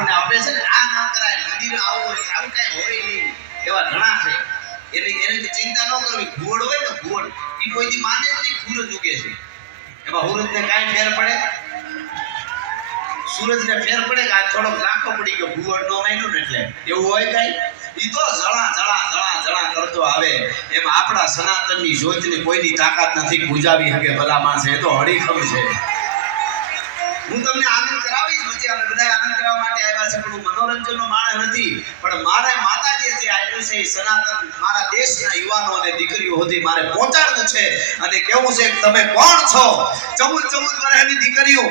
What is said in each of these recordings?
આપણને આપે છે ને, આ ના કરાય મંદિર આવું હોય, આવું કઈ હોય નહીં. એવા ઘણા છે. એટલે એને ચિંતા ન કરવી. ઘુવડ હોય ને ઘુવડ એ કોઈથી માને નહીં, સૂરજ ઉગે છે. એમાં સૂરજને કાંઈ ફેર પડે? સૂરજને ફેર પડે કે આ થોડોક લાખો પડી ગયો ભૂવડ નો માન્યું ને એટલે. એવું હોય કઈ? એ તો જળા જળા જળા જળા કરતો આવે. એમ આપણા સનાતનની જ્યોતિને કોઈની તાકાત નથી બુજાવી શકે ભલા માણસે એ તો હળીખમ છે. હું તમને આનંદ કરાવીશ? પછી અમે બધા આનંદ કરવા માટે આવ્યા છે પણ મનોરંજનનો માણસ નથી. પણ મારે માતાજી જે આપ્યું છે એ સનાતન મારા દેશના યુવાનો અને દીકરીઓ સુધી મારે પહોંચાડવું છે. અને કેવું છે કે તમે કોણ છો? ચૌદ ચૌદ વર્ષની દીકરીઓ.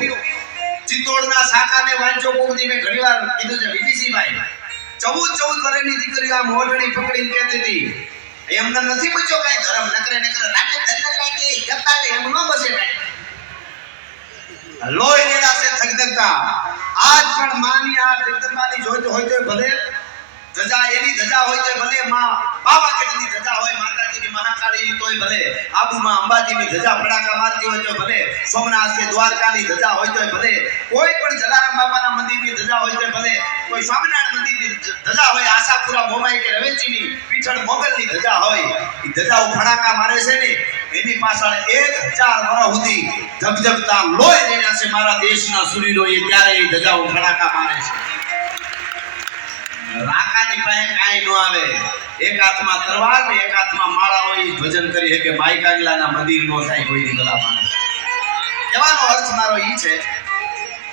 ચિત્તોડના શાખાને વાંચો કોકની મેં ઘણીવાર કીધું છે વિજયસિંહભાઈ ચૌદ ચૌદ વર્ષની દીકરીઓ આ મોરડી પકડીને કહેતી હતી. એમને નથી બચ્યો કઈ ધર્મ, નકરે નકરે રાખે ધર્મ રાખે ગપ્પા એમ ન બસે કઈ. લોહી રેડા છે ધગધગતા આજ પણ માની આ જગદંબાની જોઈતો હોય તો ભલે, ધજા એની ધજા હોય તો ભલે, માં પાવાગઢની ધજા હોય, માતાજીની મહાકાળીની તોય ભલે, આબુમાં અંબાજીની ધજા ફડાકા મારતી હોય તો ભલે, સોમનાથ કે દ્વારકાની ધજા હોય તો ભલે, કોઈ પણ જલારામ બાપાના મંદિરની ધજા હોય તો ભલે, કોઈ સ્વામિનારાયણ મંદિરની ધજા હોય, આશાપુરા મોમાઈ કે રવેચીની પીઠળ મોગલની ધજા હોય એ ધજાઓ ફડાકા મારે છે ને એની પાછળ એક હજાર વર્ષ સુધી ધગધગતા લોહી રહ્યા છે મારા દેશના સુરીરોએ ત્યારે એ ધજાઓ ફડાકા મારે છે. રાકાની પાસે કાંઈ ન આવે. એક હાથમાં તરવાર ને એક હાથમાં માળા હોય ભજન કરી શકે. માઈ કાગલાના મંદિર નો થાય કોઈ ની ગલા માણસ કહેવાનો અર્થ મારો એ છે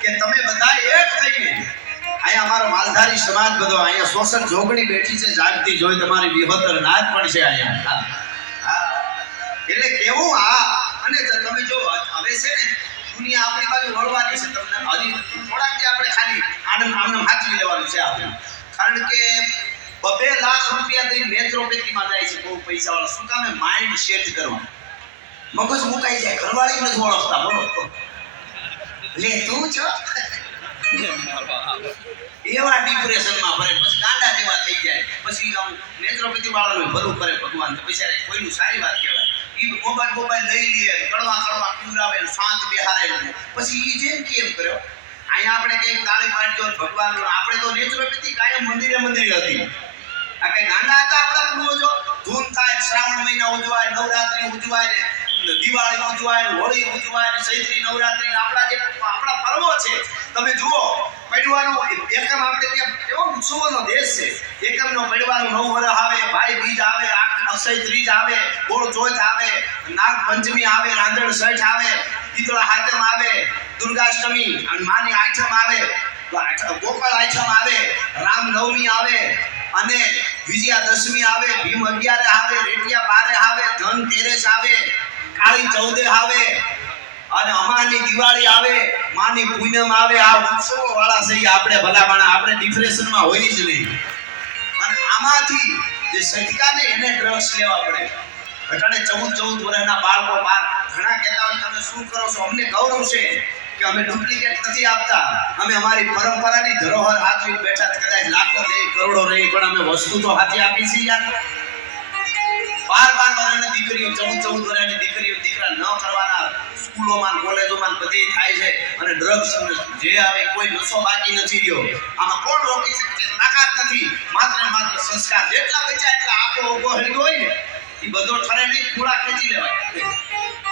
કે તમે બધા એક થઈને અહીંયા અમારો માલધારી સમાજ બધો અહીંયા શોષણ જોગણી બેઠી છે. જાગતી જોઈ તમારી વિહોતર નાદ પણ છે અહીંયા. એટલે કેવું આ? અને તમે જો હવે છે ને, દુનિયા આપણી બાજુ વળવાની છે, તમને હજી થોડાક જે આપણે ખાલી આનંદ આનંદ હાચવી લેવાનું છે આપણે. કારણ કે બબે લાખ રૂપિયા દઈ નેત્રોપેથીમાં જાય છે, બહુ પૈસા વાળા શું કામે માઇન્ડ સેટ કરવા મગજ મુકાઈ જાય, ઘરવાળી નથી ઓળખતા, બોલો. લે, તું છો? એવા ડિપ્રેશનમાં ભરે, પછી ગાંડા જેવા થઈ જાય. પછી આમ નેત્રોપેથી વાળાનું ભલું કરે ભગવાન. તો બિચારે કોઈનું સારી વાત કહેવાય. ઈ મોબાઈલ મોબાઈલ લઈ લે કડવા કડવા પીવડાવે શાંત બેહારે પછી ઈ જેમ કેમ કર્યો. અહીંયા આપણે કઈ તાળી પાડ્યો ભગવાન આપણે તો નેચરોપેથી કાયમ મંદિરે મંદિરે હતી. આ કઈ ગાંડા હતા આપણા પૂર્વજો? ધૂન થાય, શ્રાવણ મહિના ઉજવાય, નવરાત્રી ઉજવાય ને દિવાળી ઉજવાય ને, હોળી ઉજવાય ને, ચૈત્રી, નવરાત્રી આપણા જે આપણા પર્વો છે. તમે જુઓ, પડવાનો એકમ આપણે ત્યાં એવો ઉત્સવોનો દેશ છે. એકમનો પડવાનું નવ વરહ આવે, ભાઈ બીજ આવે આ અક્ષય ત્રીજ આવે, ગોળ ચોથ આવે, નાગ પંચમી આવે, રાંધણ સઠ આવે, પિતળા હાથમ આવે, દુર્ગાષ્ટમી અને માની આઠમ આવે ગોપાલ આઠમ આવે રામ નવમી આવે અને વિજયાદશમી આવે, ભીમ અગિયારે આવે, રેટિયા બારે આવે, ધન તેરેસ આવે, કાળી ચૌદે આવે અને અમાની દિવાળી આવે, માની પૂનમ આવે. આ ઉત્સવો વાળા ઈ આપણે ભલામણા, આપણે ડિપ્રેશનમાં હોઈ જ નહીં. અને આમાંથી જે સટકાને એને ડ્રગ્સ લેવા પડે. ઘટાડે ચૌદ ચૌદ વર્ષના બાળકો બાર. ઘણા કહેતા હોય, તમે શું કરો છો? અમને ગૌરવ છે કે અમે ડુપ્લિકેટ નથી આપતા. અમે અમારી પરંપરાની ધરોહર હાથવી બેઠા કદાચ લાખો નહીં, કરોડો નહીં, પણ અમે વસ્તુ તો હાથે આપી છે યાર. બાર બાર વર્ષની દીકરીઓ, ચૌદ ચૌદ વર્ષની દીકરીઓ દીકરા ન કરવાના. સ્કૂલોમાં કોલેજોમાં બધે થાય છે અને ડ્રગ્સ જે આવે કોઈ નશો બાકી નથી રહ્યો. આમાં કોણ રોકી શકે તાકાત નથી. માત્ર માત્ર સંસ્કાર. જેટલા બચ્યા એટલા આપો ઊભો હળગ્યો હોય ને એ બધો ઠરે નહીં પૂળા ખેંચી લેવાય.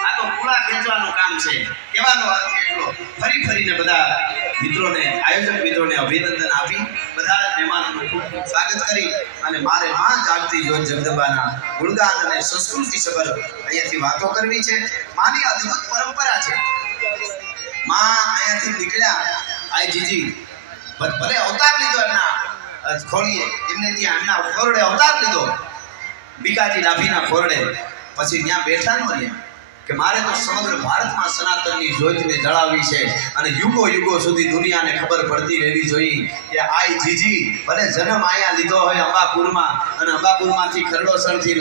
આ તો પૂળા ખેંચવાનું કામ છે. કહેવાનો અર્થ એટલો. ફરી ફરીને બધા મિત્રોને, આયોજક મિત્રોને અભિનંદન આપી. બધા જ સ્વાગત કરી અને મારે માં જાગતી જો જગદંબાના ગુણગાન અને સંસ્કૃતિ સભર અહીંયાથી વાતો કરવી છે. માની અદ્ભુત પરંપરા છે. માં અહીંયાથી નીકળ્યા. આઈ જીજી ભલે અવતાર લીધો એમના ખોળીએ, એમને ત્યાં એમના ખોરડે અવતાર લીધો. બીકાજી ડાભીના ખોરડે. પછી ત્યાં બેઠા ન રહ્યા. કે મારે તો સમગ્ર ભારતમાં સનાતનની જ્યોતિને જળાવવી છે અને યુગો યુગો સુધી દુનિયાને ખબર પડતી રહેવી જોઈએ કે આઈ જીજી ભલે જન્મ આયા લીધો હોય અંબાપુરમાં અને અંબાપુરમાંથી ખરડોસરથી